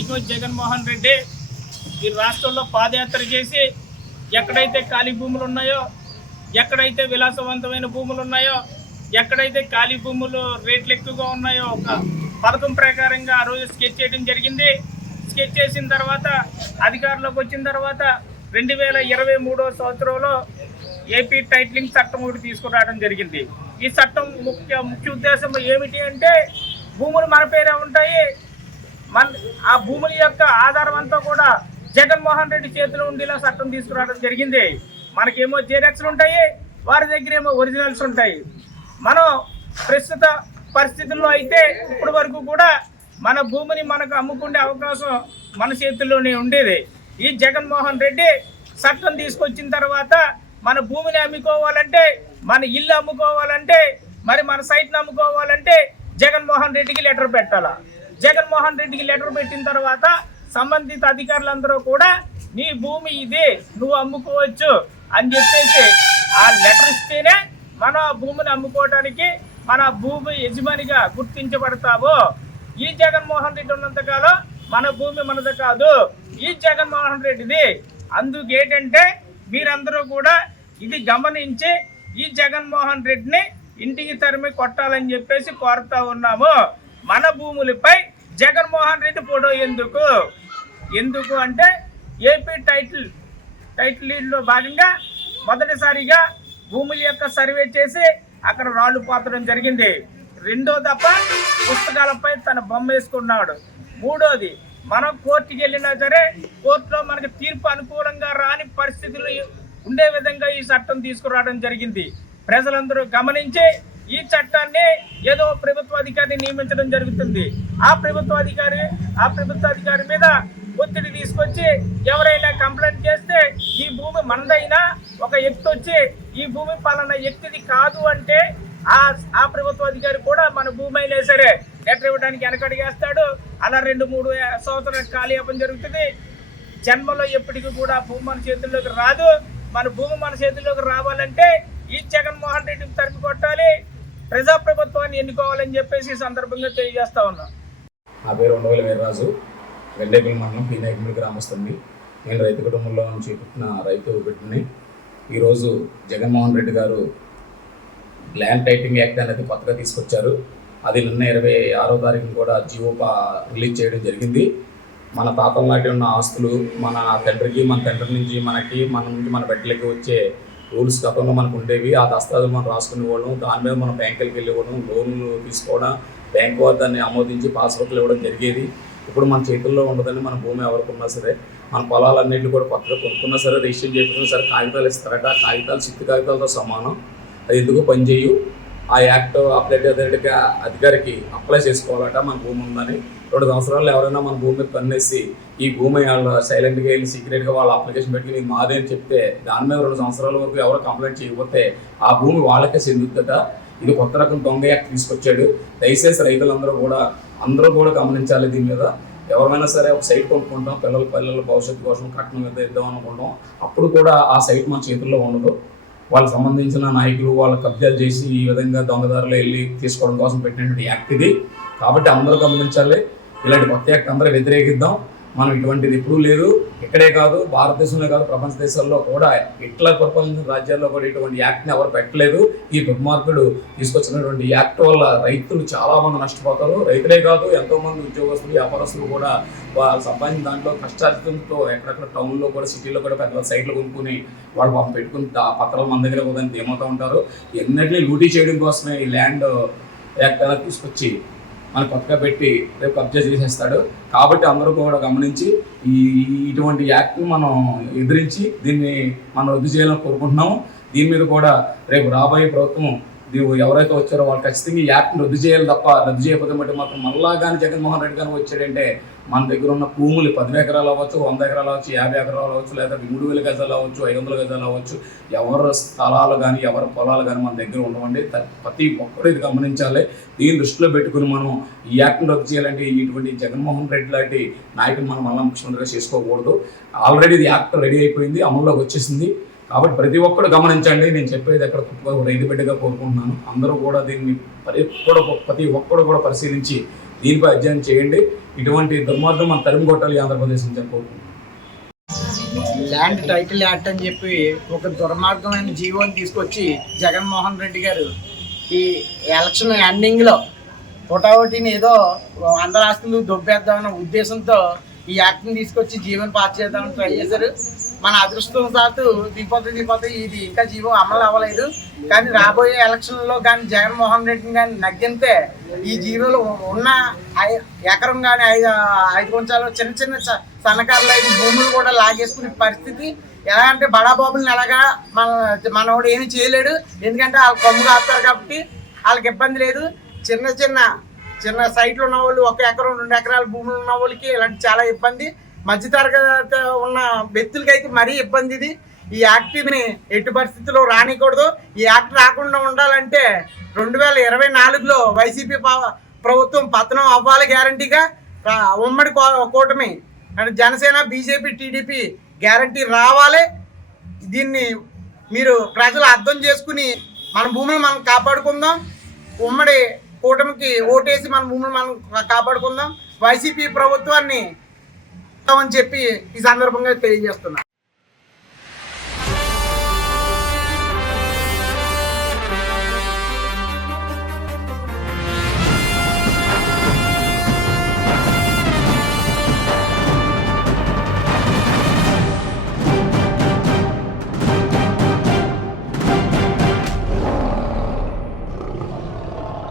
ఇంకో జగన్మోహన్ రెడ్డి ఈ రాష్ట్రంలో పాదయాత్ర చేసి ఎక్కడైతే ఖాళీ భూములు ఉన్నాయో, ఎక్కడైతే విలాసవంతమైన భూములు ఉన్నాయో, ఎక్కడైతే ఖాళీ భూములు రేట్లు ఎక్కువగా ఉన్నాయో ఒక పథకం ప్రకారంగా ఆ రోజు స్కెచ్ చేయడం జరిగింది. స్కెచ్ చేసిన తర్వాత అధికారంలోకి వచ్చిన తర్వాత 2023 సంవత్సరంలో ఏపీ టైటిలింగ్ చట్టం ఒకటి తీసుకురావడం జరిగింది. ఈ చట్టం ముఖ్య ఉద్దేశం ఏమిటి అంటే భూములు మన పేరే ఉంటాయి, ఆ భూముల యొక్క ఆధారం అంతా కూడా జగన్మోహన్ రెడ్డి చేతిలో ఉండేలా చట్టం తీసుకురావడం జరిగింది. మనకేమో జెరాక్స్లు ఉంటాయి, వారి దగ్గర ఏమో ఒరిజినల్స్ ఉంటాయి. మనం ప్రస్తుత పరిస్థితుల్లో అయితే ఇప్పటి వరకు కూడా మన భూమిని మనకు అమ్ముకునే అవకాశం మన చేతుల్లోనే ఉండేది. ఈ జగన్మోహన్ రెడ్డి చట్టం తీసుకొచ్చిన తర్వాత మన భూమిని అమ్ముకోవాలంటే, మన ఇల్లు అమ్ముకోవాలంటే, మరి మన సైట్ని అమ్ముకోవాలంటే జగన్మోహన్ రెడ్డికి లెటర్ పెట్టాలా. జగన్మోహన్ రెడ్డికి లెటర్ పెట్టిన తర్వాత సంబంధిత అధికారులందరూ కూడా నీ భూమి ఇది, నువ్వు అమ్ముకోవచ్చు అని చెప్పేసి ఆ లెటర్ ఇస్తేనే మన భూమిని అమ్ముకోవడానికి మన భూమి యజమానిగా గుర్తించబడతావు. ఈ జగన్మోహన్ రెడ్డి ఉన్నంతకాలం మన భూమి మనది కాదు, ఈ జగన్మోహన్ రెడ్డిది. అందుకేంటంటే మీరందరూ కూడా ఇది గమనించి ఈ జగన్మోహన్ రెడ్డిని ఇంటికి తరిమి కొట్టాలని చెప్పేసి కోరుతా ఉన్నాము. మన భూములపై జగన్మోహన్ రెడ్డి ఫోటో ఎందుకు అంటే ఏపీ టైటిల్లో భాగంగా మొదటిసారిగా భూముల యొక్క సర్వే చేసి అక్కడ రాళ్ళు పాతడం జరిగింది. రెండో తప్ప పుస్తకాలపై తన బొమ్మ వేసుకున్నాడు. మూడోది, మనం కోర్టుకి వెళ్ళినా సరే కోర్టులో మనకి తీర్పు అనుకూలంగా రాని పరిస్థితులు ఉండే విధంగా ఈ చట్టం తీసుకురావడం జరిగింది. ప్రజలందరూ గమనించి ఈ చట్టాన్ని ఏదో ప్రభుత్వ అధికారిని నియమించడం జరుగుతుంది. ఆ ప్రభుత్వ అధికారి మీద ఒత్తిడి తీసుకొచ్చి ఎవరైనా కంప్లైంట్ చేస్తే ఈ భూమి మనదైనా ఒక వ్యక్తి వచ్చి ఈ భూమి పలానా వ్యక్తిది కాదు అంటే ఆ ప్రభుత్వ అధికారి కూడా మన భూమి అయినా సరే లెటర్ ఇవ్వడానికి వెనకడిగేస్తాడు. అలా 2-3 సంవత్సరాలు కాలయాపన జరుగుతుంది. జన్మలో ఎప్పటికీ కూడా భూమి మన చేతుల్లోకి రాదు. మన భూమి మన చేతుల్లోకి రావాలంటే ఈ జగన్మోహన్ రెడ్డిని తరిమి కొట్టాలి, ప్రజాప్రభుత్వాన్ని ఎన్నుకోవాలని చెప్పేసి ఈ సందర్భంగా తెలియజేస్తా ఉన్నాం. నా పేరు ఉండవల్లి వీర్రాజు, వెల్లేపల్లి మండలం పి నాయకుడి గ్రామస్తుంది. నేను రైతు కుటుంబంలో నుంచి పుట్టిన రైతు బిడ్డని. ఈరోజు జగన్మోహన్ రెడ్డి గారు ల్యాండ్ టైటిలింగ్ యాక్ట్ అనేది కొత్తగా తీసుకొచ్చారు. అది నిన్న 26వ తారీఖున కూడా జీవో రిలీజ్ చేయడం జరిగింది. మన తాతల నాటి ఉన్న ఆస్తులు మన తండ్రికి, మన తండ్రి నుంచి మనకి, మన నుంచి మన బిడ్డలకి వచ్చే రూల్స్ గతంలో మనకు ఉండేవి. ఆ దస్తావేజులు మనం రాసుకునేవాళ్ళం, దాని మీద మనం బ్యాంకులకు వెళ్ళివ్వడం, లోన్లు తీసుకోవడం, బ్యాంకు వారు దాన్ని ఆమోదించి పాస్బుక్లు ఇవ్వడం జరిగేది. ఇప్పుడు మన చేతుల్లో ఉండదని మన భూమి ఎవరికున్నా సరే, మన పొలాలన్నింటినీ కూడా కొత్తగా కొనుక్కున్నా సరే, రిజిస్టర్ చేసుకున్నా సరే కాగితాలు ఇస్తారట. కాగితాలు చిత్తు కాగితాలతో సమానం, అది ఎందుకు పనిచేయు. ఆ యాక్ట్ అధికారికి అప్లై చేసుకోవాలట మన భూమి ఉందని. 2 సంవత్సరాలు ఎవరైనా మన భూమి మీద పన్నేసి ఈ భూమి వాళ్ళు సైలెంట్గా వెళ్ళి సీక్రెట్గా వాళ్ళ అప్లికేషన్ పెట్టి నీకు మాదే అని చెప్తే దాని మీద 2 సంవత్సరాల వరకు ఎవరో కంప్లైంట్ చేయకపోతే ఆ భూమి వాళ్ళకే చెందుతుందట. ఇది కొత్త రకం దొంగ యాక్ట్ తీసుకొచ్చాడు. దయచేసి రైతులందరూ కూడా గమనించాలి. దీని మీద ఎవరైనా సరే ఒక సైట్ కొనుక్కుంటాం, పిల్లల భవిష్యత్తు కోసం కట్నం మీద ఇద్దాం అనుకుంటాం, అప్పుడు కూడా ఆ సైట్ మన చేతుల్లో ఉండదు. వాళ్ళకి సంబంధించిన నాయకులు వాళ్ళు కబ్జాలు చేసి ఈ విధంగా దొంగదారులు వెళ్ళి తీసుకోవడం కోసం పెట్టినటువంటి యాక్ట్ ఇది. కాబట్టి అందరూ గమనించాలి. ఇలాంటి కొత్త యాక్ట్ అందరూ వ్యతిరేకిద్దాం. మనం ఇటువంటిది ఎప్పుడూ లేదు, ఇక్కడే కాదు భారతదేశంలో కాదు ప్రపంచ దేశాల్లో కూడా ఇట్లా పరిపాలించిన రాజ్యాల్లో కూడా ఇటువంటి యాక్ట్ని ఎవరు పెట్టలేదు. ఈ దుర్మార్గుడు తీసుకొచ్చినటువంటి యాక్ట్ వల్ల రైతులు చాలామంది నష్టపోతారు. రైతులే కాదు ఎంతోమంది ఉద్యోగస్తులు, వ్యాపారస్తులు కూడా వాళ్ళు సంపాదించిన దాంట్లో కష్టార్జితంతో ఎక్కడెక్కడ టౌన్లో కూడా సిటీలో కూడా పెద్ద సైట్లు కొనుక్కుని వాళ్ళు పాపం పెట్టుకుని పత్రాలు మన దగ్గర పోదని ఏమవుతూ ఉంటారు. ఎన్నటినీ లూటీ చేయడం కోసమే ఈ ల్యాండ్ యాక్ట్ అలా తీసుకొచ్చి మనకు కొత్తగా పెట్టి రేపు కబ్జా చేసేస్తాడు. కాబట్టి అందరూ కూడా గమనించి ఇటువంటి యాక్ట్ని మనం ఎదిరించి దీన్ని మనం రద్దు చేయాలని కోరుకుంటున్నాము. దీని మీద కూడా రేపు రాబోయే ప్రభుత్వం ఎవరైతే వచ్చారో వాళ్ళు ఖచ్చితంగా ఈ యాక్ట్ని రద్దు చేయాలి తప్ప, రద్దు చేయకపోతే మట్టి మాత్రం మళ్ళా కానీ జగన్మోహన్ రెడ్డి గారు వచ్చాడంటే మన దగ్గర ఉన్న భూములు 10 ఎకరాలు అవ్వచ్చు, 100 ఎకరాలు అవ్వచ్చు, 50 ఎకరాలు అవ్వచ్చు, లేదా 3,000 గజాలు అవ్వచ్చు, 500 గజాలు అవ్వచ్చు, ఎవరి స్థలాలు కానీ ఎవరి పొలాలు కానీ మన దగ్గర ఉండవండి. ప్రతి ఒక్కరు ఇది గమనించాలి. దీన్ని దృష్టిలో పెట్టుకుని మనం ఈ యాక్ట్ని రద్దు చేయాలంటే ఇటువంటి జగన్మోహన్ రెడ్డి లాంటి నాయకులు మనం మళ్ళీ ముఖ్యమంత్రిగా చేసుకోకూడదు. ఆల్రెడీ ఇది యాక్ట్ రెడీ అయిపోయింది, అమల్లోకి వచ్చేసింది. కాబట్టి ప్రతి ఒక్కరు గమనించండి. నేను చెప్పేది ఎక్కడ రైతు బిడ్డగా కోరుకుంటున్నాను. అందరూ కూడా దీన్ని ప్రతి ఒక్కరు కూడా పరిశీలించి దీనిపై అధ్యయనం చేయండి. ఇటువంటి దుర్మార్గం మన తరిమి కొట్టాలి ఆంధ్రప్రదేశ్ నుంచి కోరుకుంటున్నాం. ల్యాండ్ టైటిల్ యాక్ట్ అని చెప్పి ఒక దుర్మార్గమైన జీవోని తీసుకొచ్చి జగన్మోహన్ రెడ్డి గారు ఈ ఎలక్షన్ ఎండింగ్లో పొటావటిని ఏదో అందరి ఆస్తులు దొబ్బేద్దామన్న ఉద్దేశంతో ఈ యాక్ట్ని తీసుకొచ్చి జీవోని పాస్ చేద్దామని ట్రై చేశారు. మన అదృష్టం సాతు దిగిపోతే ఇది ఇంకా జీవో అమలు అవ్వలేదు. కానీ రాబోయే ఎలక్షన్లో కానీ జగన్మోహన్ రెడ్డిని కానీ నగ్గితే ఈ జీవోలు ఉన్న ఎకరం కానీ 5 గుంచాలు చిన్న చిన్న సన్నకారులు భూములు కూడా లాగేసుకునే పరిస్థితి. ఎలా అంటే బడాబాబులను ఎలాగా మనోడు ఏమీ చేయలేడు, ఎందుకంటే వాళ్ళు కొమ్ము కాస్తారు కాబట్టి వాళ్ళకి ఇబ్బంది లేదు. చిన్న సైట్లు ఉన్న వాళ్ళు 1 ఎకరం 2 ఎకరాల భూములు ఉన్న వాళ్ళకి ఇలాంటి చాలా ఇబ్బంది. మధ్యతరగతి ఉన్న వ్యక్తులకైతే మరీ ఇబ్బంది ఇది. ఈ యాక్ట్ని ఎట్టి పరిస్థితుల్లో రానికూడదు. ఈ యాక్ట్ రాకుండా ఉండాలంటే 2024లో వైసీపీ ప్రభుత్వం పతనం అవ్వాలి గ్యారంటీగా. ఉమ్మడి కూటమి అంటే జనసేన, బీజేపీ, టీడీపీ గ్యారంటీ రావాలి. దీన్ని మీరు ప్రజలు అర్థం చేసుకుని మన భూమిని మనం కాపాడుకుందాం. ఉమ్మడి కూటమికి ఓటేసి మన భూమిని మనం కాపాడుకుందాం. వైసీపీ ప్రభుత్వాన్ని అని చెప్పి ఈ సందర్భంగా తెలియజేస్తున్నాం.